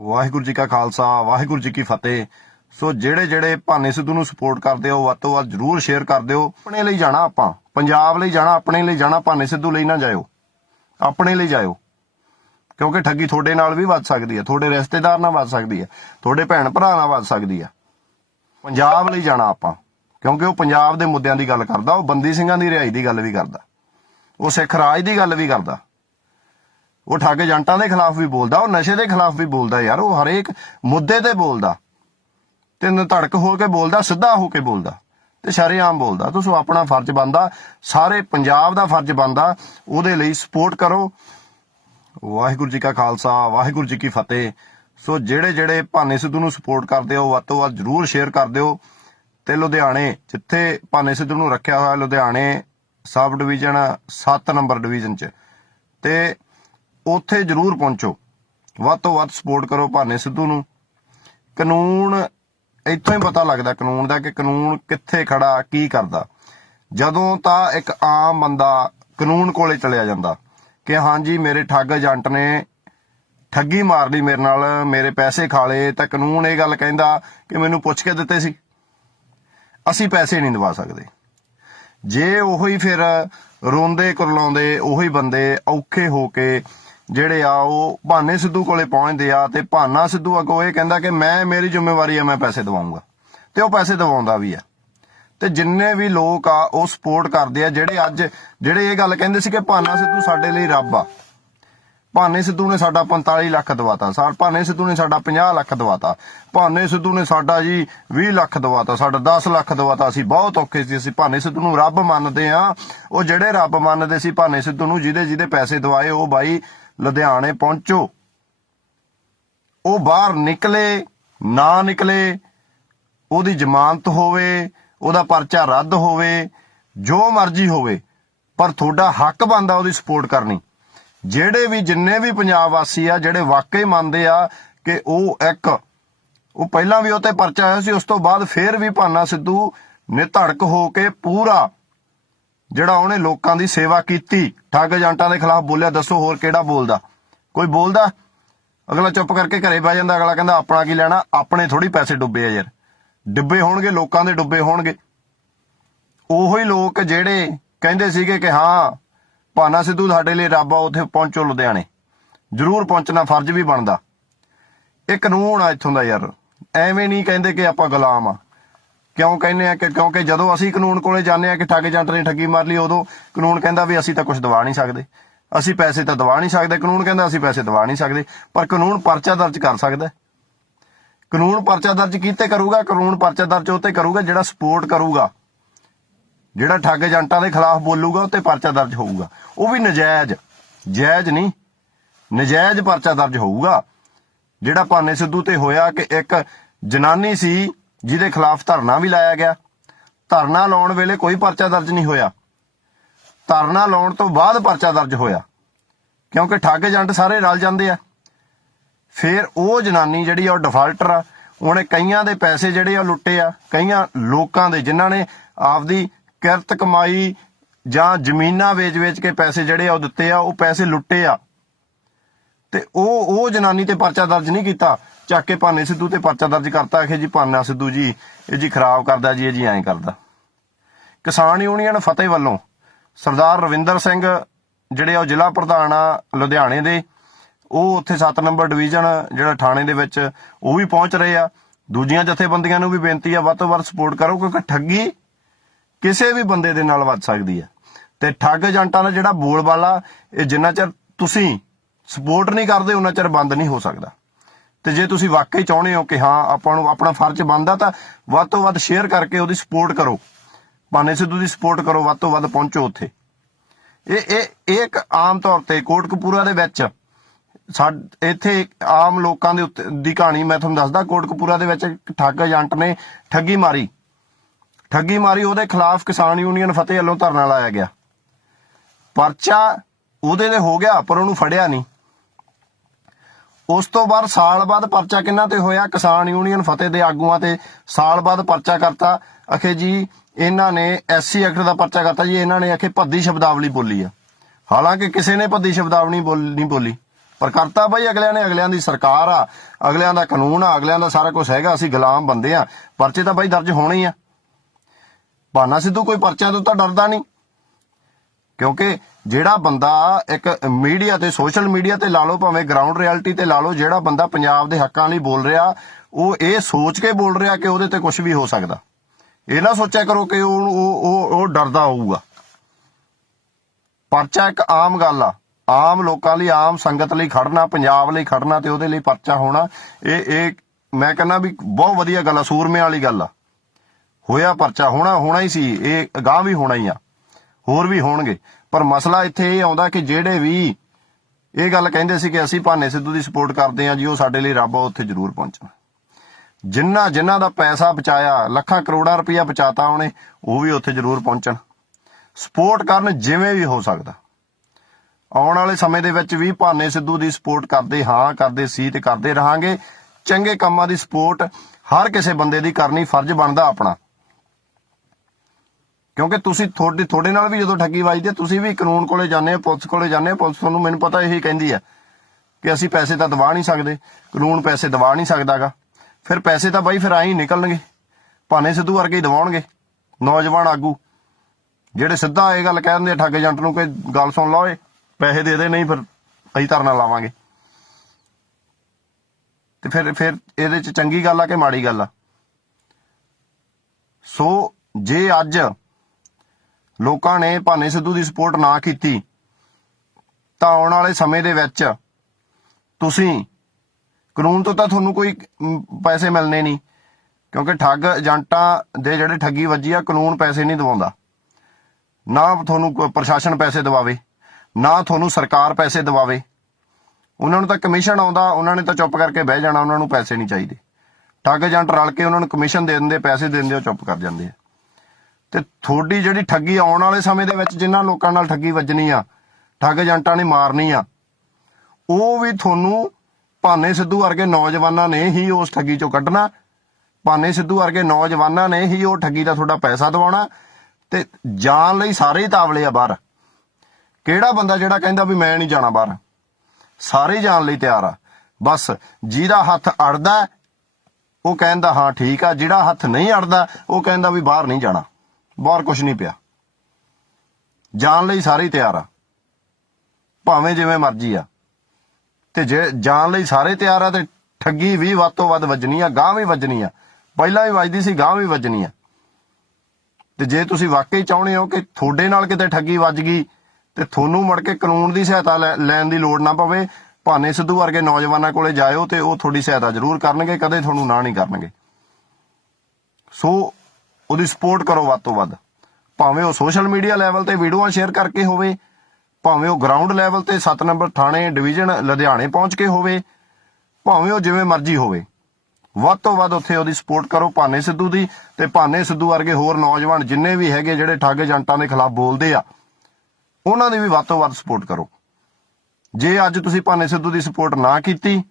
ਵਾਹਿਗੁਰੂ ਜੀ ਕਾ ਖਾਲਸਾ, ਵਾਹਿਗੁਰੂ ਜੀ ਕੀ ਫਤਿਹ। ਸੋ ਜਿਹੜੇ ਜਿਹੜੇ ਭਾਨੇ ਸਿੱਧੂ ਨੂੰ ਸਪੋਰਟ ਕਰਦੇ ਹੋ, ਵੱਧ ਤੋਂ ਵੱਧ ਜਰੂਰ ਸ਼ੇਅਰ ਕਰ ਦਿਓ। ਆਪਣੇ ਲਈ ਜਾਣਾ ਆਪਾਂ। ਪੰਜਾਬ ਲਈ ਜਾਣਾ, ਆਪਣੇ ਲਈ ਜਾਣਾ, ਭਾਨੇ ਸਿੱਧੂ ਲਈ ਨਾ ਜਾਇਓ। ਆਪਣੇ ਲਈ ਜਾਇਓ। ਕਿਉਂਕਿ ਠੱਗੀ ਤੁਹਾਡੇ ਨਾਲ ਵੀ ਵੱਧ ਸਕਦੀ ਹੈ, ਤੁਹਾਡੇ ਰਿਸ਼ਤੇਦਾਰ ਨਾਲ ਵੱਧ ਸਕਦੀ ਹੈ, ਤੁਹਾਡੇ ਭੈਣ ਭਰਾ ਨਾਲ ਵੱਧ ਸਕਦੀ ਹੈ। ਪੰਜਾਬ ਲਈ ਜਾਣਾ ਆਪਾਂ। ਕਿਉਂਕਿ ਉਹ ਪੰਜਾਬ ਦੇ ਮੁੱਦਿਆਂ ਦੀ ਗੱਲ ਕਰਦਾ, ਉਹ ਬੰਦੀ ਸਿੰਘਾਂ ਦੀ ਰਿਹਾਈ ਦੀ ਗੱਲ ਵੀ ਕਰਦਾ। ਉਹ ਸਿੱਖ ਰਾਜ ਦੀ ਗੱਲ ਵੀ ਕਰਦਾ। ਉਹ ਠੱਗ ਏਜੰਟਾਂ ਦੇ ਖਿਲਾਫ ਵੀ ਬੋਲਦਾ, ਉਹ ਨਸ਼ੇ ਦੇ ਖਿਲਾਫ ਵੀ ਬੋਲਦਾ ਯਾਰ, ਉਹ ਹਰੇਕ ਮੁੱਦੇ ਤੇ ਬੋਲਦਾ। ਤੇ ਧੜਕ ਹੋ ਕੇ ਬੋਲਦਾ, ਸਿੱਧਾ ਹੋ ਕੇ ਬੋਲਦਾ ਤੇ ਸ਼ਰੇਆਮ ਬੋਲਦਾ। ਤੁਸੀਂ ਆਪਣਾ ਫਰਜ਼ ਬੰਦਾ ਸਾਰੇ ਪੰਜਾਬ ਦਾ ਫਰਜ਼ ਬੰਦਾ ਉਹਦੇ ਲਈ ਸਪੋਰਟ ਕਰੋ। ਵਾਹਿਗੁਰੂ ਜੀ ਕਾ ਖਾਲਸਾ, ਵਾਹਿਗੁਰੂ ਜੀ ਕੀ ਫਤਿਹ। ਸੋ ਜਿਹੜੇ ਜਿਹੜੇ ਭਾਨੇ ਸਿੱਧੂ ਨੂੰ ਸਪੋਰਟ ਕਰਦੇ ਹੋ, ਵੱਧ ਤੋਂ ਵੱਧ ਜਰੂਰ ਸ਼ੇਅਰ ਕਰ ਦਿਓ। ਤੇ ਲੁਧਿਆਣੇ, ਜਿੱਥੇ ਭਾਨੇ ਸਿੱਧੂ ਨੂੰ ਰੱਖਿਆ ਹੋਇਆ, ਲੁਧਿਆਣੇ ਸਬ ਡਿਵੀਜ਼ਨ 7 ਨੰਬਰ ਡਿਵੀਜ਼ਨ 'ਚ। ਤੇ ਉੱਥੇ ਜਰੂਰ ਪਹੁੰਚੋ। ਵੱਧ ਤੋਂ ਵੱਧ ਸਪੋਰਟ ਕਰੋ ਭਾਨੇ ਸਿੱਧੂ ਨੂੰ। ਕਾਨੂੰਨ, ਇੱਥੋਂ ਹੀ ਪਤਾ ਲੱਗਦਾ ਕਾਨੂੰਨ ਦਾ ਕਿ ਕਾਨੂੰਨ ਕਿੱਥੇ ਖੜਾ, ਕੀ ਕਰਦਾ। ਜਦੋਂ ਤਾਂ ਇੱਕ ਆਮ ਬੰਦਾ ਕਾਨੂੰਨ ਕੋਲੇ ਚਲਿਆ ਜਾਂਦਾ ਕਿ ਹਾਂਜੀ, ਮੇਰੇ ਠੱਗ ਏਜੰਟ ਨੇ ਠੱਗੀ ਮਾਰ ਲਈ ਮੇਰੇ ਨਾਲ, ਮੇਰੇ ਪੈਸੇ ਖਾ ਲਏ, ਤਾਂ ਕਾਨੂੰਨ ਇਹ ਗੱਲ ਕਹਿੰਦਾ ਕਿ ਮੈਨੂੰ ਪੁੱਛ ਕੇ ਦਿੱਤੇ ਸੀ। ਅਸੀਂ ਪੈਸੇ ਨਹੀਂ ਦਵਾ ਸਕਦੇ। ਜੇ ਉਹੀ ਫਿਰ ਰੋਂਦੇ ਕੁਰਲਾਉਂਦੇ ਉਹੀ ਬੰਦੇ ਔਖੇ ਹੋ ਕੇ ਜਿਹੜੇ ਆ, ਉਹ ਭਾਨੇ ਸਿੱਧੂ ਕੋਲੇ ਪਹੁੰਚਦੇ ਆ ਤੇ ਭਾਨਾ ਸਿੱਧੂ ਅੱਗੋਂ ਇਹ ਕਹਿੰਦਾ ਕਿ ਮੈਂ, ਮੇਰੀ ਜ਼ਿੰਮੇਵਾਰੀ ਆ, ਮੈਂ ਪੈਸੇ ਦਵਾਉਂਗਾ। ਤੇ ਉਹ ਪੈਸੇ ਦਵਾਉਂਦਾ ਵੀ ਆ। ਤੇ ਜਿੰਨੇ ਵੀ ਲੋਕ ਆ, ਉਹ ਸਪੋਰਟ ਕਰਦੇ ਆ, ਜਿਹੜੇ ਅੱਜ, ਜਿਹੜੇ ਇਹ ਗੱਲ ਕਹਿੰਦੇ ਸੀ ਕਿ ਭਾਨਾ ਸਿੱਧੂ ਸਾਡੇ ਲਈ ਰੱਬ ਆ। ਭਾਨੇ ਸਿੱਧੂ ਨੇ ਸਾਡਾ 45 ਲੱਖ ਦਵਾਤਾ। ਸਰ ਭਾਨੇ ਸਿੱਧੂ ਨੇ ਸਾਡਾ 50 ਲੱਖ ਦਵਾਤਾ। ਭਾਨੇ ਸਿੱਧੂ ਨੇ ਸਾਡਾ ਜੀ 20 ਲੱਖ ਦਵਾਤਾ, ਸਾਡਾ 10 ਲੱਖ ਦਵਾਤਾ। ਅਸੀਂ ਬਹੁਤ ਔਖੇ ਸੀ, ਅਸੀਂ ਭਾਨੇ ਸਿੱਧੂ ਨੂੰ ਰੱਬ ਮੰਨਦੇ ਆ। ਉਹ ਜਿਹੜੇ ਰੱਬ ਮੰਨਦੇ ਸੀ, ਭਾਨੇ ਸਿੱਧੂ ਨੂੰ ਜਿਹਦੇ ਜਿਹਦੇ ਪੈਸੇ ਦਵਾਏ, ਉਹ ਬਾਈ ਲੁਧਿਆਣੇ ਪਹੁੰਚੋ। ਉਹ ਬਾਹਰ ਨਿਕਲੇ, ਨਾ ਨਿਕਲੇ, ਉਹਦੀ ਜ਼ਮਾਨਤ ਹੋਵੇ, ਉਹਦਾ ਪਰਚਾ ਰੱਦ ਹੋਵੇ, ਜੋ ਮਰਜ਼ੀ ਹੋਵੇ, ਪਰ ਤੁਹਾਡਾ ਹੱਕ ਬਣਦਾ ਉਹਦੀ ਸਪੋਰਟ ਕਰਨੀ। ਜਿਹੜੇ ਵੀ, ਜਿੰਨੇ ਵੀ ਪੰਜਾਬ ਵਾਸੀ ਆ, ਜਿਹੜੇ ਵਾਕਈ ਮੰਨਦੇ ਆ ਕਿ ਉਹ ਇੱਕ, ਉਹ ਪਹਿਲਾਂ ਵੀ ਉਹ ਤੇ ਪਰਚਾ ਆਇਆ ਸੀ, ਉਸ ਤੋਂ ਬਾਅਦ ਫੇਰ ਵੀ ਭਾਨਾ ਸਿੱਧੂ ਨੇ ਧੜਕ ਹੋ ਕੇ ਪੂਰਾ ਜਿਹੜਾ ਉਹਨੇ ਲੋਕਾਂ ਦੀ ਸੇਵਾ ਕੀਤੀ, ਠੱਗ ਏਜੰਟਾਂ ਦੇ ਖਿਲਾਫ ਬੋਲਿਆ, ਦੱਸੋ ਹੋਰ ਕਿਹੜਾ ਬੋਲਦਾ? ਕੋਈ ਬੋਲਦਾ? ਅਗਲਾ ਚੁੱਪ ਕਰਕੇ ਘਰੇ ਬਹਿ ਜਾਂਦਾ, ਅਗਲਾ ਕਹਿੰਦਾ, ਆਪਣਾ ਕੀ ਲੈਣਾ? ਆਪਣੇ ਥੋੜੀ ਪੈਸੇ ਡੁੱਬੇ ਆ ਯਾਰ। ਡੁੱਬੇ ਹੋਣਗੇ, ਲੋਕਾਂ ਦੇ ਡੁੱਬੇ ਹੋਣਗੇ। ਉਹੋ ਹੀ ਲੋਕ ਜਿਹੜੇ ਕਹਿੰਦੇ ਸੀਗੇ ਕਿ ਹਾਂ, ਭਾਨਾ ਸਿੱਧੂ ਸਾਡੇ ਲਈ ਰੱਬ ਆ, ਉੱਥੇ ਪਹੁੰਚੋ ਲੁਧਿਆਣੇ। ਜ਼ਰੂਰ ਪਹੁੰਚਣਾ, ਫਰਜ਼ ਵੀ ਬਣਦਾ। ਇਹ ਕਾਨੂੰਨ ਆ ਇੱਥੋਂ ਦਾ ਯਾਰ। ਐਵੇਂ ਨਹੀਂ ਕਹਿੰਦੇ ਕਿ ਆਪਾਂ ਗੁਲਾਮ ਆ। ਕਿਉਂ ਕਹਿੰਦੇ ਆ ਕਿ ਕਿਉਂਕਿ ਜਦੋਂ ਅਸੀਂ ਕਾਨੂੰਨ ਕੋਲੇ ਜਾਂਦੇ ਆ ਕਿ ਠੱਗ ਜੰਟ ਨੇ ਠੱਗੀ ਮਾਰ ਲਈ, ਉਦੋਂ ਕਾਨੂੰਨ ਕਹਿੰਦਾ ਵੀ ਅਸੀਂ ਤਾਂ ਕੁਝ ਦਵਾ ਨਹੀਂ ਸਕਦੇ। ਅਸੀਂ ਪੈਸੇ ਤਾਂ ਦਵਾ ਨਹੀਂ ਸਕਦੇ, ਕਾਨੂੰਨ ਕਹਿੰਦਾ ਅਸੀਂ ਪੈਸੇ ਦਵਾ ਨਹੀਂ ਸਕਦੇ, ਪਰ ਕਾਨੂੰਨ ਪਰਚਾ ਦਰਜ ਕਰ ਸਕਦਾ ਕਾਨੂੰਨ ਪਰਚਾ ਦਰਜ ਕੀਤੇ ਕਰੂਗਾ, ਕਾਨੂੰਨ ਪਰਚਾ ਦਰਜ ਉਤੇ ਕਰੂਗਾ, ਜਿਹੜਾ ਸਪੋਰਟ ਕਰੂਗਾ, ਜਿਹੜਾ ਠੱਗ ਏਜੰਟਾਂ ਦੇ ਖਿਲਾਫ ਬੋਲੂਗਾ, ਉਤੇ ਪਰਚਾ ਦਰਜ ਹੋਊਗਾ। ਉਹ ਵੀ ਨਜਾਇਜ਼, ਜਾਇਜ਼ ਨਹੀਂ, ਨਜਾਇਜ਼ ਪਰਚਾ ਦਰਜ ਹੋਊਗਾ। ਜਿਹੜਾ ਭਾਨੇ ਸਿੱਧੂ ਤੇ ਹੋਇਆ ਕਿ ਇੱਕ ਜਨਾਨੀ ਸੀ ਜਿਹਦੇ ਖਿਲਾਫ ਧਰਨਾ ਵੀ ਲਾਇਆ ਗਿਆ। ਧਰਨਾ ਲਾਉਣ ਵੇਲੇ ਕੋਈ ਪਰਚਾ ਦਰਜ ਨਹੀਂ ਹੋਇਆ। ਧਰਨਾ ਲਾਉਣ ਤੋਂ ਬਾਅਦ ਪਰਚਾ ਦਰਜ ਹੋਇਆ। ਕਿਉਂਕਿ ਠੱਗ ਏਜੰਟ ਸਾਰੇ ਰਲ ਜਾਂਦੇ ਆ। ਫਿਰ ਉਹ ਜਨਾਨੀ ਜਿਹੜੀ ਆ, ਉਹ ਡਿਫਾਲਟਰ ਆ। ਉਹਨੇ ਕਈਆਂ ਦੇ ਪੈਸੇ ਜਿਹੜੇ ਆ, ਉਹ ਲੁੱਟੇ ਆ। ਕਈਆਂ ਲੋਕਾਂ ਦੇ, ਜਿਨ੍ਹਾਂ ਨੇ ਆਪਦੀ ਕਿਰਤ ਕਮਾਈ ਜਾਂ ਜ਼ਮੀਨਾਂ ਵੇਚ-ਵੇਚ ਕੇ ਪੈਸੇ ਜਿਹੜੇ ਆ, ਉਹ ਦਿੱਤੇ ਆ, ਉਹ ਪੈਸੇ ਲੁੱਟੇ ਆ। ਤੇ ਉਹ ਉਹ ਜਨਾਨੀ ਤੇ ਪਰਚਾ ਦਰਜ ਨਹੀਂ ਕੀਤਾ। ਚੱਕ ਕੇ ਭਾਨੇ ਸਿੱਧੂ ਤੇ ਪਰਚਾ ਦਰਜ ਕਰਤਾ ਕਿ ਜੀ ਭਾਨਾ ਸਿੱਧੂ ਜੀ, ਇਹ ਜੀ ਖਰਾਬ ਕਰਦਾ ਜੀ, ਇਹ ਜੀ ਐਂ ਕਰਦਾ। ਕਿਸਾਨ ਯੂਨੀਅਨ ਫਤਿਹ ਵੱਲੋਂ ਸਰਦਾਰ ਰਵਿੰਦਰ ਸਿੰਘ, ਜਿਹੜੇ ਆ ਉਹ ਜ਼ਿਲ੍ਹਾ ਪ੍ਰਧਾਨ ਆ ਲੁਧਿਆਣੇ ਦੇ, ਉਹ ਉੱਥੇ 7 ਨੰਬਰ ਡਿਵੀਜ਼ਨ, ਜਿਹੜਾ ਥਾਣੇ ਦੇ ਵਿੱਚ, ਉਹ ਵੀ ਪਹੁੰਚ ਰਹੇ ਆ। ਦੂਜੀਆਂ ਜਥੇਬੰਦੀਆਂ ਨੂੰ ਵੀ ਬੇਨਤੀ ਆ, ਵੱਧ ਤੋਂ ਵੱਧ ਸਪੋਰਟ ਕਰੋ, ਕਿਉਂਕਿ ਠੱਗੀ ਕਿਸੇ ਵੀ ਬੰਦੇ ਦੇ ਨਾਲ ਵੱਧ ਸਕਦੀ ਹੈ ਤੇ ਠੱਗ ਏਜੰਟਾਂ ਦਾ ਜਿਹੜਾ ਬੋਲਬਾਲਾ, ਇਹ ਜਿੰਨਾ ਚਿਰ ਤੁਸੀਂ ਸਪੋਰਟ ਨਹੀਂ ਕਰਦੇ ਉਹਨਾਂ ਚਿਰ ਬੰਦ ਨਹੀਂ ਹੋ ਸਕਦਾ। ਤੇ ਜੇ ਤੁਸੀਂ ਵਾਕਈ ਚਾਹੁੰਦੇ ਹੋ ਕਿ ਹਾਂ, ਆਪਾਂ ਨੂੰ ਆਪਣਾ ਫਰਜ਼ ਬਣਦਾ ਤਾਂ ਵੱਧ ਤੋਂ ਵੱਧ ਸ਼ੇਅਰ ਕਰਕੇ ਉਹਦੀ ਸਪੋਰਟ ਕਰੋ। ਭਾਨੇ ਸਿੱਧੂ ਦੀ ਸਪੋਰਟ ਕਰੋ, ਵੱਧ ਤੋਂ ਵੱਧ ਪਹੁੰਚੋ ਉੱਥੇ। ਇਹ ਇਹ ਇਹ ਇੱਕ ਆਮ ਤੌਰ ਤੇ ਕੋਟਕਪੂਰਾ ਦੇ ਵਿੱਚ ਸਾਡ ਇੱਥੇ ਆਮ ਲੋਕਾਂ ਦੇ ਉੱਤੇ, ਦੀ ਕਹਾਣੀ ਮੈਂ ਤੁਹਾਨੂੰ ਦੱਸਦਾ, ਕੋਟਕਪੂਰਾ ਦੇ ਵਿੱਚ ਇੱਕ ਠੱਗ ਏਜੰਟ ਨੇ ਠੱਗੀ ਮਾਰੀ। ਠੱਗੀ ਮਾਰੀ, ਉਹਦੇ ਖਿਲਾਫ ਕਿਸਾਨ ਯੂਨੀਅਨ ਫਤਿਹ ਵੱਲੋਂ ਧਰਨਾ ਲਾਇਆ ਗਿਆ। ਪਰਚਾ ਉਹਦੇ ਤੇ ਹੋ ਗਿਆ, ਪਰ ਉਹਨੂੰ ਫੜਿਆ ਨਹੀਂ। ਉਸ ਤੋਂ ਬਾਅਦ ਸਾਲ ਬਾਅਦ ਪਰਚਾ ਕਿੰਨਾ ਤੇ ਹੋਇਆ? ਕਿਸਾਨ ਯੂਨੀਅਨ ਫਤਿਹ ਦੇ ਆਗੂਆਂ ਤੇ ਸਾਲ ਬਾਅਦ ਪਰਚਾ ਕਰਤਾ। ਅਖੇ ਜੀ, ਇਹਨਾਂ ਨੇ ਐਸਸੀ ਐਕਟ ਦਾ ਪਰਚਾ ਕਰਤਾ ਜੀ। ਇਹਨਾਂ ਨੇ ਅਖੇ ਭੱਦੀ ਸ਼ਬਦਾਵਲੀ ਬੋਲੀ ਆ। ਹਾਲਾਂਕਿ ਕਿਸੇ ਨੇ ਭੱਦੀ ਸ਼ਬਦਾਵਲੀ ਬੋਲ, ਨਹੀਂ ਬੋਲੀ। ਪਰ ਕਰਤਾ ਬਈ ਅਗਲਿਆਂ ਨੇ। ਅਗਲਿਆਂ ਦੀ ਸਰਕਾਰ ਆ। ਅਗਲਿਆਂ ਦਾ ਕਾਨੂੰਨ ਆ। ਅਗਲਿਆਂ ਦਾ ਸਾਰਾ ਕੁਝ ਹੈਗਾ। ਅਸੀਂ ਗੁਲਾਮ ਬੰਦੇ ਆ। ਪਰਚੇ ਤਾਂ ਬਈ ਦਰਜ ਹੋਣੇ ਆ। ਬਾਨਾ ਸਿੱਧੂ ਕੋਈ ਪਰਚਿਆਂ ਤੋਂ ਤਾਂ ਡਰਦਾ ਨਹੀਂ। ਕਿਉਂਕਿ ਜਿਹੜਾ ਬੰਦਾ ਇੱਕ ਮੀਡੀਆ ਤੇ, ਸੋਸ਼ਲ ਮੀਡੀਆ ਤੇ ਲਾ ਲਓ, ਭਾਵੇਂ ਗਰਾਊਂਡ ਰਿਐਲਿਟੀ ਤੇ ਲਾ ਲਓ, ਜਿਹੜਾ ਬੰਦਾ ਪੰਜਾਬ ਦੇ ਹੱਕਾਂ ਲਈ ਬੋਲ ਰਿਹਾ, ਉਹ ਇਹ ਸੋਚ ਕੇ ਬੋਲ ਰਿਹਾ ਕਿ ਉਹਦੇ ਤੇ ਕੁਝ ਵੀ ਹੋ ਸਕਦਾ। ਇਹ ਨਾ ਸੋਚਿਆ ਕਰੋ ਕਿ ਉਹ ਉਹ, ਉਹ- ਡਰਦਾ ਹੋਊਗਾ। ਪਰਚਾ ਇੱਕ ਆਮ ਗੱਲ ਆ। ਆਮ ਲੋਕਾਂ ਲਈ, ਆਮ ਸੰਗਤ ਲਈ ਖੜਨਾ, ਪੰਜਾਬ ਲਈ ਖੜਨਾ ਤੇ ਉਹਦੇ ਲਈ ਪਰਚਾ ਹੋਣਾ, ਇਹ ਇਹ ਮੈਂ ਕਹਿੰਦਾ ਵੀ ਬਹੁਤ ਵਧੀਆ ਗੱਲ ਆ ਸੂਰਮੇ ਵਾਲੀ ਗੱਲ ਆ। ਹੋਇਆ ਪਰਚਾ, ਹੋਣਾ ਹੋਣਾ ਹੀ ਸੀ, ਇਹ ਗਾਂ ਵੀ ਹੋਣਾ ਹੀ ਆ। ਹੋਰ ਵੀ ਹੋਣਗੇ। ਪਰ ਮਸਲਾ ਇੱਥੇ ਇਹ ਆਉਂਦਾ ਕਿ ਜਿਹੜੇ ਵੀ ਇਹ ਗੱਲ ਕਹਿੰਦੇ ਸੀ ਕਿ ਅਸੀਂ ਭਾਨੇ ਸਿੱਧੂ ਦੀ ਸਪੋਰਟ ਕਰਦੇ ਹਾਂ ਜੀ, ਉਹ ਸਾਡੇ ਲਈ ਰੱਬ ਆ, ਉੱਥੇ ਜ਼ਰੂਰ ਪਹੁੰਚਣ। ਜਿਨ੍ਹਾਂ ਜਿਨ੍ਹਾਂ ਦਾ ਪੈਸਾ ਬਚਾਇਆ, ਲੱਖਾਂ ਕਰੋੜਾਂ ਰੁਪਇਆ ਬਚਾਤਾ ਉਹਨੇ, ਉਹ ਵੀ ਉੱਥੇ ਜ਼ਰੂਰ ਪਹੁੰਚਣ। ਸਪੋਰਟ ਕਰਨ ਜਿਵੇਂ ਵੀ ਹੋ ਸਕਦਾ। ਆਉਣ ਵਾਲੇ ਸਮੇਂ ਦੇ ਵਿੱਚ ਵੀ ਭਾਨੇ ਸਿੱਧੂ ਦੀ ਸਪੋਰਟ ਕਰਦੇ ਹਾਂ, ਕਰਦੇ ਸੀ ਤੇ ਕਰਦੇ ਰਹਾਂਗੇ। ਚੰਗੇ ਕੰਮਾਂ ਦੀ ਸਪੋਰਟ ਹਰ ਕਿਸੇ ਬੰਦੇ ਦੀ ਕਰਨੀ ਫਰਜ਼ ਬਣਦਾ ਆਪਣਾ। ਕਿਉਂਕਿ ਤੁਸੀਂ ਤੁਹਾਡੇ ਤੁਹਾਡੇ ਨਾਲ ਵੀ ਜਦੋਂ ਠੱਗੀ ਵੱਜਦੀ ਤੁਸੀਂ ਵੀ ਕਾਨੂੰਨ ਕੋਲੇ ਜਾਂਦੇ ਹੋ, ਪੁਲਿਸ ਕੋਲੇ ਜਾਂਦੇ ਹੋ, ਪੁਲਿਸ ਤੁਹਾਨੂੰ ਮੈਨੂੰ ਪਤਾ ਇਹੀ ਕਹਿੰਦੀ ਹੈ ਕਿ ਅਸੀਂ ਪੈਸੇ ਤਾਂ ਦਵਾ ਨਹੀਂ ਸਕਦੇ, ਕਾਨੂੰਨ ਪੈਸੇ ਦਵਾ ਨਹੀਂ ਸਕਦਾਗਾ। ਫਿਰ ਪੈਸੇ ਤਾਂ ਬਾਈ ਫਿਰ ਆਈ ਨਿਕਲਣਗੇ, ਭਾਨੇ ਸਿੱਧੂ ਵਰਗੇ ਹੀ ਦਵਾਉਣਗੇ, ਨੌਜਵਾਨ ਆਗੂ। ਜਿਹੜੇ ਸਿੱਧਾ ਇਹ ਗੱਲ ਕਹਿ ਠੱਗ ਏਜੰਟ ਨੂੰ ਕਿ ਗੱਲ ਸੁਣ ਲਓ ਏ ਪੈਸੇ ਦੇ ਦੇ, ਨਹੀਂ ਫਿਰ ਅਸੀਂ ਧਰਨਾ ਲਾਵਾਂਗੇ। ਤੇ ਫਿਰ ਫਿਰ ਇਹਦੇ ਚ ਚੰਗੀ ਗੱਲ ਆ ਕਿ ਮਾੜੀ ਗੱਲ ਆ? ਸੋ ਜੇ ਅੱਜ ਲੋਕਾਂ ਨੇ ਭਾਨੇ ਸਿੱਧੂ ਦੀ ਸਪੋਰਟ ਨਾ ਕੀਤੀ, ਤਾਂ ਆਉਣ ਵਾਲੇ ਸਮੇਂ ਦੇ ਵਿੱਚ ਤੁਸੀਂ ਕਾਨੂੰਨ ਤੋਂ ਤਾਂ ਤੁਹਾਨੂੰ ਕੋਈ ਪੈਸੇ ਮਿਲਣੇ ਨਹੀਂ, ਕਿਉਂਕਿ ਠੱਗ ਏਜੰਟਾਂ ਦੇ ਜਿਹੜੇ ਠੱਗੀ ਵੱਜੀ ਆ, ਕਾਨੂੰਨ ਪੈਸੇ ਨਹੀਂ ਦਵਾਉਂਦਾ। ਨਾ ਤੁਹਾਨੂੰ ਪ੍ਰਸ਼ਾਸਨ ਪੈਸੇ ਦਵਾਵੇ, ਨਾ ਤੁਹਾਨੂੰ ਸਰਕਾਰ ਪੈਸੇ ਦਵਾਵੇ। ਉਹਨਾਂ ਨੂੰ ਤਾਂ ਕਮਿਸ਼ਨ ਆਉਂਦਾ, ਉਹਨਾਂ ਨੇ ਤਾਂ ਚੁੱਪ ਕਰਕੇ ਬਹਿ ਜਾਣਾ, ਉਹਨਾਂ ਨੂੰ ਪੈਸੇ ਨਹੀਂ ਚਾਹੀਦੇ। ਠੱਗ ਏਜੰਟ ਰਲ ਕੇ ਉਹਨਾਂ ਨੂੰ ਕਮਿਸ਼ਨ ਦੇ ਦਿੰਦੇ, ਪੈਸੇ ਦੇ ਦਿੰਦੇ, ਉਹ ਚੁੱਪ ਕਰ ਜਾਂਦੇ ਆ। ਤੇ ਤੁਹਾਡੀ ਜਿਹੜੀ ਠੱਗੀ ਆਉਣ ਵਾਲੇ ਸਮੇਂ ਦੇ ਵਿੱਚ ਜਿਨ੍ਹਾਂ ਲੋਕਾਂ ਨਾਲ ਠੱਗੀ ਵੱਜਣੀ ਆ, ਠੱਗ ਏਜੰਟਾਂ ਨੇ ਮਾਰਨੀ ਆ, ਉਹ ਵੀ ਤੁਹਾਨੂੰ ਭਾਨੇ ਸਿੱਧੂ ਵਰਗੇ ਨੌਜਵਾਨਾਂ ਨੇ ਹੀ ਉਸ ਠੱਗੀ ਚੋਂ ਕੱਢਣਾ। ਭਾਨੇ ਸਿੱਧੂ ਵਰਗੇ ਨੌਜਵਾਨਾਂ ਨੇ ਹੀ ਉਹ ਠੱਗੀ ਦਾ ਤੁਹਾਡਾ ਪੈਸਾ ਦਿਵਾਉਣਾ ਤੇ ਜਾਣ ਲਈ ਸਾਰੇ ਹੀ ਤਾਵਲੇ ਆ ਬਾਹਰ। ਕਿਹੜਾ ਬੰਦਾ ਜਿਹੜਾ ਕਹਿੰਦਾ ਵੀ ਮੈਂ ਨਹੀਂ ਜਾਣਾ ਬਾਹਰ? ਸਾਰੇ ਜਾਣ ਲਈ ਤਿਆਰ ਆ। ਬਸ ਜਿਹਦਾ ਹੱਥ ਅੜਦਾ, ਉਹ ਕਹਿੰਦਾ ਹਾਂ ਠੀਕ ਆ, ਜਿਹੜਾ ਹੱਥ ਨਹੀਂ ਅੜਦਾ, ਉਹ ਕਹਿੰਦਾ ਵੀ ਬਾਹਰ ਨਹੀਂ ਜਾਣਾ। ਬਾਹਰ ਕੁਝ ਨਹੀਂ ਪਿਆ। ਜਾਣ ਲਈ ਸਾਰੇ ਹੀ ਤਿਆਰ ਆ। ਭਾਵੇਂ ਜਿਵੇਂ ਮਰਜ਼ੀ ਆ। ਤੇ ਜੇ ਜਾਣ ਲਈ ਸਾਰੇ ਤਿਆਰ ਆ ਤੇ ਠੱਗੀ ਵੀ ਵੱਧ ਤੋਂ ਵੱਧ ਵੱਜਣੀ ਆ ਗਾਂ ਵੀ ਵੱਜਣੀ ਆ। ਪਹਿਲਾਂ ਵੀ ਵੱਜਦੀ ਸੀ ਗਾਂ ਵੀ ਵੱਜਣੀ ਆ। ਤੇ ਜੇ ਤੁਸੀਂ ਵਾਕਈ ਚਾਹੁੰਦੇ ਹੋ ਕਿ ਤੁਹਾਡੇ ਨਾਲ ਕਿਤੇ ਠੱਗੀ ਵੱਜ ਗਈ ਤੇ ਤੁਹਾਨੂੰ ਮੁੜ ਕੇ ਕਾਨੂੰਨ ਦੀ ਸਹਾਇਤਾ ਲੈ- ਲੈਣ ਦੀ ਲੋੜ ਨਾ ਪਵੇ ਭਾਨੇ ਸਿੱਧੂ ਵਰਗੇ ਨੌਜਵਾਨਾਂ ਕੋਲੇ ਜਾਇਓ ਤੇ ਉਹ ਤੁਹਾਡੀ ਸਹਾਇਤਾ ਜ਼ਰੂਰ ਕਰਨਗੇ, ਕਦੇ ਤੁਹਾਨੂੰ ਨਾ ਨਹੀਂ ਕਰਨਗੇ। ਸੋ ਉਹਦੀ ਸਪੋਰਟ ਕਰੋ ਵੱਧ ਤੋਂ ਵੱਧ। ਭਾਵੇਂ ਉਹ ਸੋਸ਼ਲ ਮੀਡੀਆ ਲੈਵਲ ਤੇ ਵੀਡੀਓਆਂ ਸ਼ੇਅਰ ਕਰਕੇ ਹੋਵੇ, ਭਾਵੇਂ ਉਹ ਗਰਾਊਂਡ ਲੈਵਲ ਤੇ 7 ਨੰਬਰ ਥਾਣੇ ਡਿਵੀਜ਼ਨ ਲੁਧਿਆਣੇ ਪਹੁੰਚ ਕੇ ਹੋਵੇ, ਭਾਵੇਂ ਉਹ ਜਿਵੇਂ ਮਰਜ਼ੀ ਹੋਵੇ। ਵੱਧ ਤੋਂ ਵੱਧ ਉੱਥੇ ਉਹਦੀ ਸਪੋਰਟ ਕਰੋ ਭਾਨੇ ਸਿੱਧੂ ਦੀ ਤੇ ਭਾਨੇ ਸਿੱਧੂ ਵਰਗੇ ਹੋਰ ਨੌਜਵਾਨ ਜਿੰਨੇ ਵੀ ਹੈਗੇ ਜਿਹੜੇ ਠੱਗ ਏਜੰਟਾਂ ਦੇ ਖਿਲਾਫ ਬੋਲਦੇ ਆ, ਉਹਨਾਂ ਦੀ ਵੀ ਵੱਧ ਤੋਂ ਵੱਧ ਸਪੋਰਟ ਕਰੋ। ਜੇ ਅੱਜ ਤੁਸੀਂ ਭਾਨੇ ਸਿੱਧੂ ਦੀ ਸਪੋਰਟ ਨਾ ਕੀਤੀ,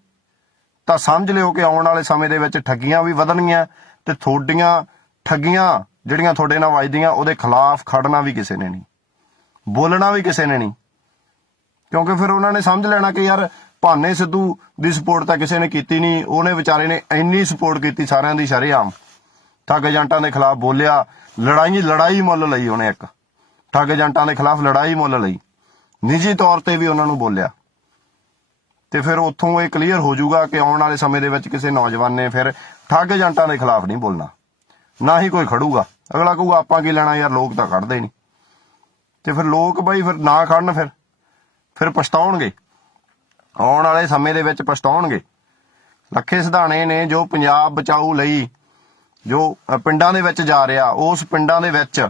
ਤਾਂ ਸਮਝ ਲਿਓ ਕਿ ਆਉਣ ਵਾਲੇ ਸਮੇਂ ਦੇ ਵਿੱਚ ਠੱਗੀਆਂ ਵੀ ਵਧਣਗੀਆਂ ਤੇ ਤੁਹਾਡੀਆਂ ਠੱਗੀਆਂ ਜਿਹੜੀਆਂ ਤੁਹਾਡੇ ਨਾਲ ਵੱਜਦੀਆਂ, ਉਹਦੇ ਖਿਲਾਫ ਖੜਨਾ ਵੀ ਕਿਸੇ ਨੇ ਨਹੀਂ। ਬੋਲਣਾ ਵੀ ਕਿਸੇ ਨੇ ਨਹੀਂ। ਕਿਉਂਕਿ ਫਿਰ ਉਹਨਾਂ ਨੇ ਸਮਝ ਲੈਣਾ ਕਿ ਯਾਰ, ਭਾਨੇ ਸਿੱਧੂ ਦੀ ਸਪੋਰਟ ਤਾਂ ਕਿਸੇ ਨੇ ਕੀਤੀ ਨਹੀਂ, ਉਹਨੇ ਵਿਚਾਰੇ ਨੇ ਇੰਨੀ ਸਪੋਰਟ ਕੀਤੀ ਸਾਰਿਆਂ ਦੀ ਸ਼ਰੇਆਮ। ਠੱਗ ਏਜੰਟਾਂ ਦੇ ਖਿਲਾਫ ਬੋਲਿਆ, ਲੜਾਈ ਲੜਾਈ ਮੁੱਲ ਲਈ ਉਹਨੇ ਇੱਕ। ਠੱਗ ਏਜੰਟਾਂ ਦੇ ਖਿਲਾਫ ਲੜਾਈ ਮੁੱਲ ਲਈ। ਨਿੱਜੀ ਤੌਰ ਤੇ ਵੀ ਉਹਨਾਂ ਨੂੰ ਬੋਲਿਆ। ਤੇ ਫਿਰ ਉੱਥੋਂ ਇਹ ਕਲੀਅਰ ਹੋ ਜਾਊਗਾ ਕਿ ਆਉਣ ਵਾਲੇ ਸਮੇਂ ਦੇ ਵਿੱਚ ਕਿਸੇ ਨੌਜਵਾਨ ਨੇ ਫਿਰ ਠੱਗ ਏਜੰਟਾਂ ਦੇ ਖਿਲਾਫ ਨਹੀਂ ਬੋਲਣਾ। ਨਾ ਹੀ ਕੋਈ ਖੜੂਗਾ। ਅਗਲਾ ਕਹੂਗਾ, ਆਪਾਂ ਕੀ ਲੈਣਾ ਯਾਰ, ਲੋਕ ਤਾਂ ਖੜਦੇ ਨਹੀਂ। ਤੇ ਫਿਰ ਲੋਕ ਬਈ ਫਿਰ ਨਾ ਖੜਨ ਫਿਰ। ਫਿਰ ਪਛਤਾਉਣਗੇ। ਆਉਣ ਵਾਲੇ ਸਮੇਂ ਦੇ ਵਿੱਚ ਪਛਤਾਉਣਗੇ। ਲੱਖੇ ਸਿਧਾਣੇ ਨੇ ਜੋ ਪੰਜਾਬ ਬਚਾਊ ਲਈ, ਜੋ ਪਿੰਡਾਂ ਦੇ ਵਿੱਚ ਜਾ ਰਿਹਾ, ਉਸ ਪਿੰਡਾਂ ਦੇ ਵਿੱਚ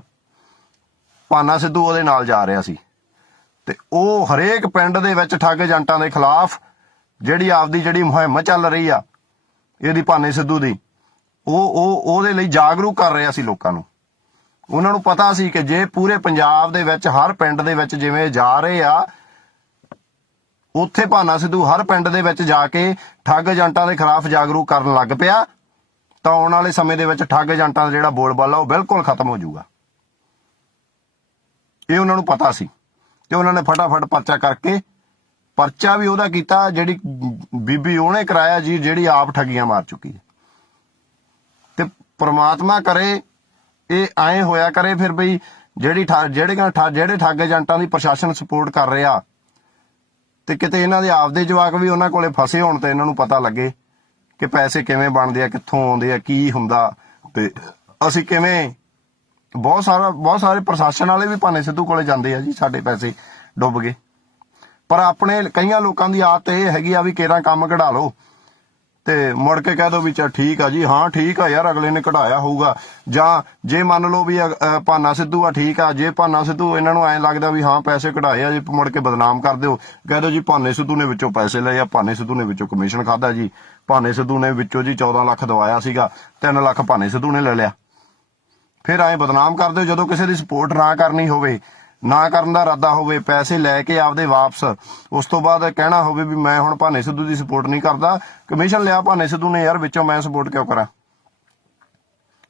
ਪਾਨਾ ਸਿੱਧੂ ਉਹਦੇ ਨਾਲ ਜਾ ਰਿਹਾ ਸੀ। ਤੇ ਉਹ ਹਰੇਕ ਪਿੰਡ ਦੇ ਵਿੱਚ ਠੱਗ ਏਜੰਟਾਂ ਦੇ ਖਿਲਾਫ ਜਿਹੜੀ ਆਪਦੀ ਜਿਹੜੀ ਮੁਹਿੰਮ ਚੱਲ ਰਹੀ ਆ, ਇਹਦੀ ਭਾਨੇ ਸਿੱਧੂ ਦੀ ਉਹ ਉਹ, ਉਹਦੇ ਲਈ ਜਾਗਰੂਕ ਕਰ ਰਿਹਾ ਸੀ ਲੋਕਾਂ ਨੂੰ। ਉਹਨਾਂ ਨੂੰ ਪਤਾ ਸੀ ਕਿ ਜੇ ਪੂਰੇ ਪੰਜਾਬ ਦੇ ਵਿੱਚ, ਹਰ ਪਿੰਡ ਦੇ ਵਿੱਚ ਜਿਵੇਂ ਜਾ ਰਹੇ ਆ, ਉੱਥੇ ਭਾਨਾ ਸਿੱਧੂ ਹਰ ਪਿੰਡ ਦੇ ਵਿੱਚ ਜਾ ਕੇ ਠੱਗ ਏਜੰਟਾਂ ਦੇ ਖਿਲਾਫ ਜਾਗਰੂਕ ਕਰਨ ਲੱਗ ਪਿਆ, ਤਾਂ ਆਉਣ ਵਾਲੇ ਸਮੇਂ ਦੇ ਵਿੱਚ ਠੱਗ ਏਜੰਟਾਂ ਦਾ ਜਿਹੜਾ ਬੋਲਬਾਲਾ, ਉਹ ਬਿਲਕੁਲ ਖਤਮ ਹੋ ਜਾਊਗਾ। ਇਹ ਉਹਨਾਂ ਨੂੰ ਪਤਾ ਸੀ ਤੇ ਉਹਨਾਂ ਨੇ ਫਟਾਫਟ ਪਰਚਾ ਕਰਕੇ, ਪਰਚਾ ਵੀ ਉਹਦਾ ਕੀਤਾ, ਜਿਹੜੀ ਬੀਬੀ ਉਹਨੇ ਕਰਾਇਆ ਜੀ, ਜਿਹੜੀ ਆਪ ਠੱਗੀਆਂ ਮਾਰ ਚੁੱਕੀ ਹੈ। ਪ੍ਰਮਾਤਮਾ ਕਰੇ, ਇਹ ਐਂ ਹੋਇਆ ਕਰੇ ਫਿਰ ਬਈ ਜਿਹੜੀ ਠਾ- ਜਿਹੜੀਆਂ ਜਿਹੜੇ ਠੱਗ ਏਜੰਟਾਂ ਦੀ ਪ੍ਰਸ਼ਾਸਨ ਸਪੋਰਟ ਕਰ ਰਿਹਾ ਤੇ ਕਿਤੇ ਇਹਨਾਂ ਦੇ ਆਪਦੇ ਜਵਾਕ ਵੀ ਉਹਨਾਂ ਕੋਲੇ ਫਸੇ ਹੋਣ ਤੇ ਇਹਨਾਂ ਨੂੰ ਪਤਾ ਲੱਗੇ ਕਿ ਪੈਸੇ ਕਿਵੇਂ ਬਣਦੇ ਆ, ਕਿੱਥੋਂ ਆਉਂਦੇ ਆ, ਕੀ ਹੁੰਦਾ ਤੇ ਅਸੀਂ ਕਿਵੇਂ, ਬਹੁਤ ਸਾਰਾ, ਬਹੁਤ ਸਾਰੇ ਪ੍ਰਸ਼ਾਸਨ ਵਾਲੇ ਵੀ ਭਾਨੇ ਸਿੱਧੂ ਕੋਲੇ ਜਾਂਦੇ ਆ ਜੀ, ਸਾਡੇ ਪੈਸੇ ਡੁੱਬ ਗਏ। ਪਰ ਆਪਣੇ ਕਈਆਂ ਲੋਕਾਂ ਦੀ ਆਦਤ ਇਹ ਹੈਗੀ ਆ ਵੀ ਕੇਰਾ ਕੰਮ ਕਢਾ ਲਓ। ਤੇ ਮੁੜ ਕੇ ਕਹਿ ਦੋ ਵੀ ਚਾ ਠੀਕ ਆ ਜੀ, ਹਾਂ ਠੀਕ ਆ ਯਾਰ, ਅਗਲੇ ਨੇ ਕਢਾਇਆ ਹੋਊਗਾ। ਜਾਂ ਜੇ ਮੰਨ ਲਓ ਵੀ ਭਾਨਾ ਸਿੱਧੂ ਆ, ਠੀਕ ਆ, ਜੇ ਭਾਨਾ ਸਿੱਧੂ ਇਹਨਾਂ ਨੂੰ ਐਂ ਲੱਗਦਾ ਵੀ, ਹਾਂ ਪੈਸੇ ਕਢਾਏ ਆ, ਜੀ ਮੁੜ ਕੇ ਬਦਨਾਮ ਕਰ ਦਿਓ, ਕਹਿ ਦਿਓ ਜੀ ਭਾਨੇ ਸਿੱਧੂ ਨੇ ਵਿੱਚੋਂ ਪੈਸੇ ਲਏ ਆ, ਭਾਨੇ ਸਿੱਧੂ ਨੇ ਵਿੱਚੋਂ ਕਮਿਸ਼ਨ ਖਾਦਾ ਜੀ। ਭਾਨੇ ਸਿੱਧੂ ਨੇ ਵਿੱਚੋਂ ਜੀ 14 ਲੱਖ ਦਵਾਇਆ ਸੀਗਾ 3 ਲੱਖ ਭਾਨੇ ਸਿੱਧੂ ਨੇ ਲੈ ਲਿਆ। ਫਿਰ ਐਂ ਬਦਨਾਮ ਕਰ ਦਿਓ, ਜਦੋਂ ਕਿਸੇ ਦੀ ਸਪੋਰਟ ਨਾ ਕਰਨੀ ਹੋਵੇ। ਨਾ ਕਰਨ ਦਾ ਇਰਾਦਾ ਹੋਵੇ, ਪੈਸੇ ਲੈ ਕੇ ਆਪਦੇ ਵਾਪਸ। ਉਸ ਤੋਂ ਬਾਅਦ ਕਹਿਣਾ ਹੋਵੇ ਵੀ ਮੈਂ ਹੁਣ ਭਾਨੇ ਸਿੱਧੂ ਦੀ ਸਪੋਰਟ ਨਹੀਂ ਕਰਦਾ। ਕਮਿਸ਼ਨ ਲਿਆ ਭਾਨੇ ਸਿੱਧੂ ਨੇ, ਯਾਰ ਵਿੱਚੋਂ ਮੈਂ ਸਪੋਰਟ ਕਿਉਂ ਕਰਾਂ?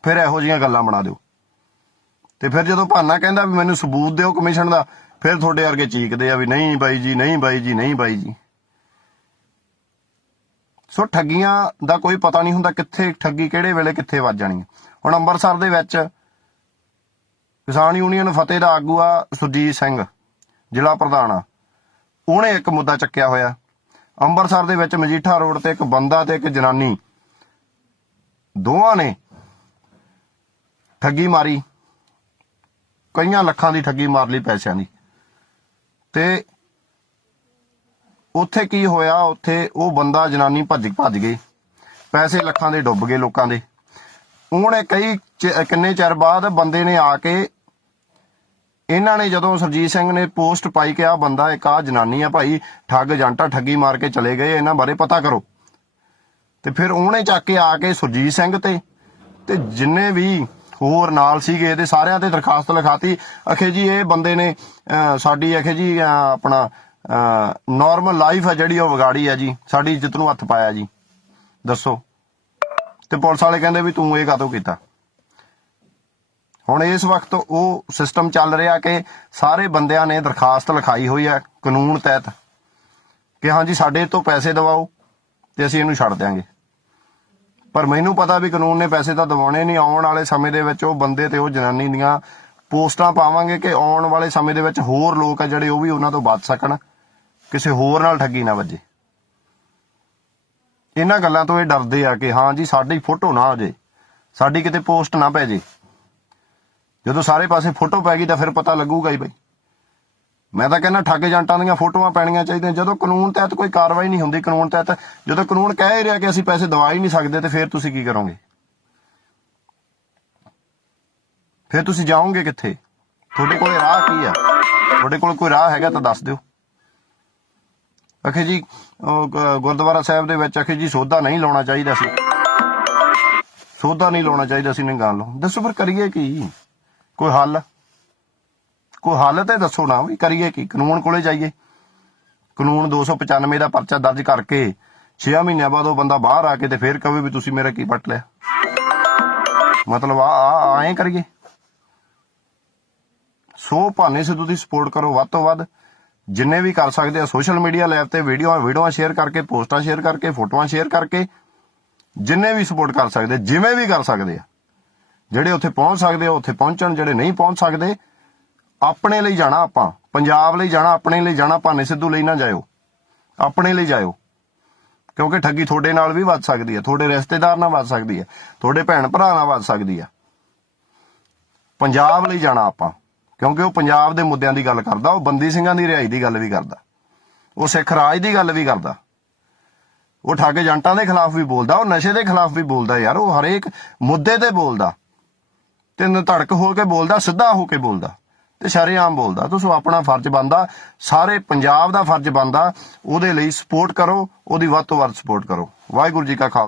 ਫਿਰ ਇਹੋ ਜਿਹੀਆਂ ਗੱਲਾਂ ਬਣਾ ਦਿਓ। ਤੇ ਫਿਰ ਜਦੋਂ ਭਾਨਾ ਕਹਿੰਦਾ ਵੀ ਮੈਨੂੰ ਸਬੂਤ ਦਿਓ ਕਮਿਸ਼ਨ ਦਾ, ਫਿਰ ਤੁਹਾਡੇ ਵਰਗੇ ਚੀਕਦੇ ਆ ਵੀ ਨਹੀਂ ਬਾਈ ਜੀ, ਨਹੀਂ ਬਾਈ ਜੀ, ਨਹੀਂ ਬਾਈ ਜੀ। ਸੋ ਠੱਗੀਆਂ ਦਾ ਕੋਈ ਪਤਾ ਨਹੀਂ ਹੁੰਦਾ ਕਿੱਥੇ, ਠੱਗੀ ਕਿਹੜੇ ਵੇਲੇ ਕਿੱਥੇ ਵੱਜ ਜਾਣੀ ਹੁਣ ਅੰਮ੍ਰਿਤਸਰ ਦੇ ਵਿੱਚ ਕਿਸਾਨ ਯੂਨੀਅਨ ਫਤਿਹ ਦਾ ਆਗੂ ਆ ਸੁਰਜੀਤ ਸਿੰਘ, ਜ਼ਿਲ੍ਹਾ ਪ੍ਰਧਾਨ ਆ। ਉਹਨੇ ਇੱਕ ਮੁੱਦਾ ਚੱਕਿਆ ਹੋਇਆ। ਅੰਮ੍ਰਿਤਸਰ ਦੇ ਵਿੱਚ ਮਜੀਠਾ ਰੋਡ ਤੇ ਇੱਕ ਬੰਦਾ ਤੇ ਇੱਕ ਜਨਾਨੀ ਦੋਵਾਂ ਨੇ ਠੱਗੀ ਮਾਰੀ। ਕਈਆਂ ਲੱਖਾਂ ਦੀ ਠੱਗੀ ਮਾਰ ਲਈ ਪੈਸਿਆਂ ਦੀ। ਤੇ ਉੱਥੇ ਕੀ ਹੋਇਆ? ਉੱਥੇ ਉਹ ਬੰਦਾ ਜਨਾਨੀ ਭੱਜ ਭੱਜ ਗਈ। ਪੈਸੇ ਲੱਖਾਂ ਦੇ ਡੁੱਬ ਗਏ ਲੋਕਾਂ ਦੇ। ਉਹਨੇ ਕਈ ਕਿੰਨੇ ਚਿਰ ਬਾਅਦ ਬੰਦੇ ਨੇ ਆ ਕੇ ਇਹਨਾਂ ਨੇ ਜਦੋਂ ਸਰਜੀਤ ਸਿੰਘ ਨੇ ਪੋਸਟ ਪਾਈ ਕਿ ਆ ਬੰਦਾ ਇੱਕ ਆ ਜਨਾਨੀ ਆ ਭਾਈ ਠੱਗ ਜੰਟਾ ਠੱਗੀ ਮਾਰ ਕੇ ਚਲੇ ਗਏ ਇਹਨਾਂ ਬਾਰੇ ਪਤਾ ਕਰੋ। ਤੇ ਫਿਰ ਉਹਨੇ ਚੱਕ ਕੇ ਆ ਕੇ ਸੁਰਜੀਤ ਸਿੰਘ ਤੇ ਤੇ ਜਿੰਨੇ ਵੀ ਹੋਰ ਨਾਲ ਸੀਗੇ ਇਹਦੇ ਸਾਰਿਆਂ ਤੇ ਦਰਖਾਸਤ ਲਿਖਾਤੀ ਅਖੇ ਜੀ ਇਹ ਬੰਦੇ ਨੇ ਅਹ, ਸਾਡੀ ਅਖੇ ਜੀ ਅਹ, ਆਪਣਾ ਨਾਰਮਲ ਲਾਈਫ ਆ ਜਿਹੜੀ ਉਹ ਵਿਗਾੜੀ ਆ ਜੀ ਸਾਡੀ ਇੱਜ਼ਤ ਨੂੰ ਹੱਥ ਪਾਇਆ ਜੀ। ਦੱਸੋ। ਤੇ ਪੁਲਿਸ ਵਾਲੇ ਕਹਿੰਦੇ ਵੀ ਤੂੰ ਇਹ ਕਾਹਤੋਂ ਕੀਤਾ? ਹੁਣ ਇਸ ਵਕਤ ਉਹ ਸਿਸਟਮ ਚੱਲ ਰਿਹਾ ਕਿ ਸਾਰੇ ਬੰਦਿਆਂ ਨੇ ਦਰਖਾਸਤ ਲਿਖਾਈ ਹੋਈ ਹੈ ਕਾਨੂੰਨ ਤਹਿਤ ਕਿ ਹਾਂਜੀ ਸਾਡੇ ਤੋਂ ਪੈਸੇ ਦਿਵਾਓ ਤੇ ਅਸੀਂ ਇਹਨੂੰ ਛੱਡ ਦਿਆਂਗੇ। ਪਰ ਮੈਨੂੰ ਪਤਾ ਵੀ ਕਾਨੂੰਨ ਨੇ ਪੈਸੇ ਤਾਂ ਦਿਵਾਉਣੇ ਨਹੀਂ, ਆਉਣ ਵਾਲੇ ਸਮੇਂ ਦੇ ਵਿੱਚ ਉਹ ਬੰਦੇ ਤੇ ਉਹ ਜਨਾਨੀ ਦੀਆਂ ਪੋਸਟਾਂ ਪਾਵਾਂਗੇ ਕਿ ਆਉਣ ਵਾਲੇ ਸਮੇਂ ਦੇ ਵਿੱਚ ਹੋਰ ਲੋਕ ਆ ਜਿਹੜੇ ਉਹ ਵੀ ਉਹਨਾਂ ਤੋਂ ਬਚ ਸਕਣ, ਕਿਸੇ ਹੋਰ ਨਾਲ ਠੱਗੀ ਨਾ ਵੱਜੇ। ਇਹਨਾਂ ਗੱਲਾਂ ਤੋਂ ਇਹ ਡਰਦੇ ਆ ਕਿ ਹਾਂ ਜੀ ਸਾਡੀ ਫੋਟੋ ਨਾ ਆ ਜੇ, ਸਾਡੀ ਕਿਤੇ ਪੋਸਟ ਨਾ ਪੈ ਜੇ। ਜਦੋਂ ਸਾਰੇ ਪਾਸੇ ਫੋਟੋ ਪੈ ਗਈ ਤਾਂ ਫਿਰ ਪਤਾ ਲੱਗੂਗਾ ਹੀ ਬਈ। ਮੈਂ ਤਾਂ ਕਹਿੰਦਾ ਠੱਗ ਏਜੰਟਾਂ ਦੀਆਂ ਫੋਟੋਆਂ ਪੈਣੀਆਂ ਚਾਹੀਦੀਆਂ। ਜਦੋਂ ਕਾਨੂੰਨ ਤਹਿਤ ਕੋਈ ਕਾਰਵਾਈ ਨਹੀਂ ਹੁੰਦੀ ਕਾਨੂੰਨ ਤਹਿਤ, ਜਦੋਂ ਕਾਨੂੰਨ ਕਹਿ ਹੀ ਰਿਹਾ ਕਿ ਅਸੀਂ ਪੈਸੇ ਦਵਾ ਹੀ ਨਹੀਂ ਸਕਦੇ ਤੇ ਫਿਰ ਤੁਸੀਂ ਕੀ ਕਰੋਗੇ? ਫਿਰ ਤੁਸੀਂ ਜਾਓਗੇ ਕਿੱਥੇ? ਤੁਹਾਡੇ ਕੋਲ ਰਾਹ ਕੀ ਆ? ਤੁਹਾਡੇ ਕੋਲ ਕੋਈ ਰਾਹ ਹੈਗਾ ਤਾਂ ਦੱਸ ਦਿਓ। ਅਖੇ ਜੀ ਗੁਰਦੁਆਰਾ ਸਾਹਿਬ ਦੇ ਵਿੱਚ ਅਖੇ ਜੀ ਸੋਧਾ ਨਹੀਂ ਲਾਉਣਾ ਚਾਹੀਦਾ ਸੀ। ਸੋਧਾ ਨਹੀਂ ਲਾਉਣਾ ਚਾਹੀਦਾ ਸੀ ਨਹੀਂ ਗੱਲ ਦੱਸੋ ਫਿਰ ਕਰੀਏ ਕੀ? ਕੋਈ ਹੱਲ? ਕੋਈ ਹੱਲ ਤੇ ਦੱਸੋ ਨਾ ਵੀ ਕਰੀਏ ਕੀ? ਕਾਨੂੰਨ ਕੋਲੇ ਜਾਈਏ। ਕਾਨੂੰਨ 295 ਦਾ ਪਰਚਾ ਦਰਜ ਕਰਕੇ 6 ਮਹੀਨਿਆਂ ਬਾਅਦ ਉਹ ਬੰਦਾ ਬਾਹਰ ਆ ਕੇ ਤੇ ਫੇਰ ਕਹੇ ਵੀ ਤੁਸੀਂ ਮੇਰਾ ਕੀ ਪਟ ਲਿਆ? ਮਤਲਬ ਆ ਆ ਐਂ ਕਰੀਏ। ਸੋ ਭਾਨੇ ਸਿੱਧੂ ਦੀ ਸਪੋਰਟ ਕਰੋ ਵੱਧ ਤੋਂ ਵੱਧ। ਜਿੰਨੇ ਵੀ ਕਰ ਸਕਦੇ ਆ ਸੋਸ਼ਲ ਮੀਡੀਆ ਲੈਬ ਤੇ ਵੀਡੀਓ ਵੀਡੀਓਆਂ ਸ਼ੇਅਰ ਕਰਕੇ, ਪੋਸਟਾਂ ਸ਼ੇਅਰ ਕਰਕੇ, ਫੋਟੋਆਂ ਸ਼ੇਅਰ ਕਰਕੇ, ਜਿੰਨੇ ਵੀ ਸਪੋਰਟ ਕਰ ਸਕਦੇ, ਜਿਵੇਂ ਵੀ ਕਰ ਸਕਦੇ ਆ। ਜਿਹੜੇ ਉੱਥੇ ਪਹੁੰਚ ਸਕਦੇ ਆ, ਉੱਥੇ ਪਹੁੰਚਣ, ਜਿਹੜੇ ਨਹੀਂ ਪਹੁੰਚ ਸਕਦੇ, ਆਪਣੇ ਲਈ ਜਾਣਾ ਆਪਾਂ। ਪੰਜਾਬ ਲਈ ਜਾਣਾ, ਆਪਣੇ ਲਈ ਜਾਣਾ, ਭਾਨੇ ਸਿੱਧੂ ਲਈ ਨਾ ਜਾਇਓ। ਆਪਣੇ ਲਈ ਜਾਇਓ। ਕਿਉਂਕਿ ਠੱਗੀ ਤੁਹਾਡੇ ਨਾਲ ਵੀ ਵੱਧ ਸਕਦੀ ਹੈ ਤੁਹਾਡੇ ਰਿਸ਼ਤੇਦਾਰ ਨਾਲ ਵੱਧ ਸਕਦੀ ਹੈ ਤੁਹਾਡੇ ਭੈਣ ਭਰਾ ਨਾਲ ਵੱਧ ਸਕਦੀ ਹੈ ਪੰਜਾਬ ਲਈ ਜਾਣਾ ਆਪਾਂ, ਕਿਉਂਕਿ ਉਹ ਪੰਜਾਬ ਦੇ ਮੁੱਦਿਆਂ ਦੀ ਗੱਲ ਕਰਦਾ, ਉਹ ਬੰਦੀ ਸਿੰਘਾਂ ਦੀ ਰਿਹਾਈ ਦੀ ਗੱਲ ਵੀ ਕਰਦਾ, ਉਹ ਸਿੱਖ ਰਾਜ ਦੀ ਗੱਲ ਵੀ ਕਰਦਾ। ਉਹ ਠੱਗ ਏਜੰਟਾਂ ਦੇ ਖਿਲਾਫ ਵੀ ਬੋਲਦਾ, ਉਹ ਨਸ਼ੇ ਦੇ ਖਿਲਾਫ ਵੀ ਬੋਲਦਾ ਯਾਰ, ਉਹ ਹਰੇਕ ਮੁੱਦੇ ਤੇ ਬੋਲਦਾ। ਤੇ ਧੜਕ ਹੋ ਕੇ ਬੋਲਦਾ, ਸਿੱਧਾ ਹੋ ਕੇ ਬੋਲਦਾ ਤੇ ਸ਼ਰੇਆਮ ਬੋਲਦਾ। ਤੁਸੀਂ ਆਪਣਾ ਫਰਜ਼ ਬੰਦਾ ਸਾਰੇ ਪੰਜਾਬ ਦਾ ਫਰਜ਼ ਬੰਦਾ ਉਹਦੇ ਲਈ ਸਪੋਰਟ ਕਰੋ, ਉਹਦੀ ਵੱਧ ਤੋਂ ਵੱਧ ਸਪੋਰਟ ਕਰੋ। ਵਾਹਿਗੁਰੂ ਜੀ ਕਾ ਖਾਲਸਾ।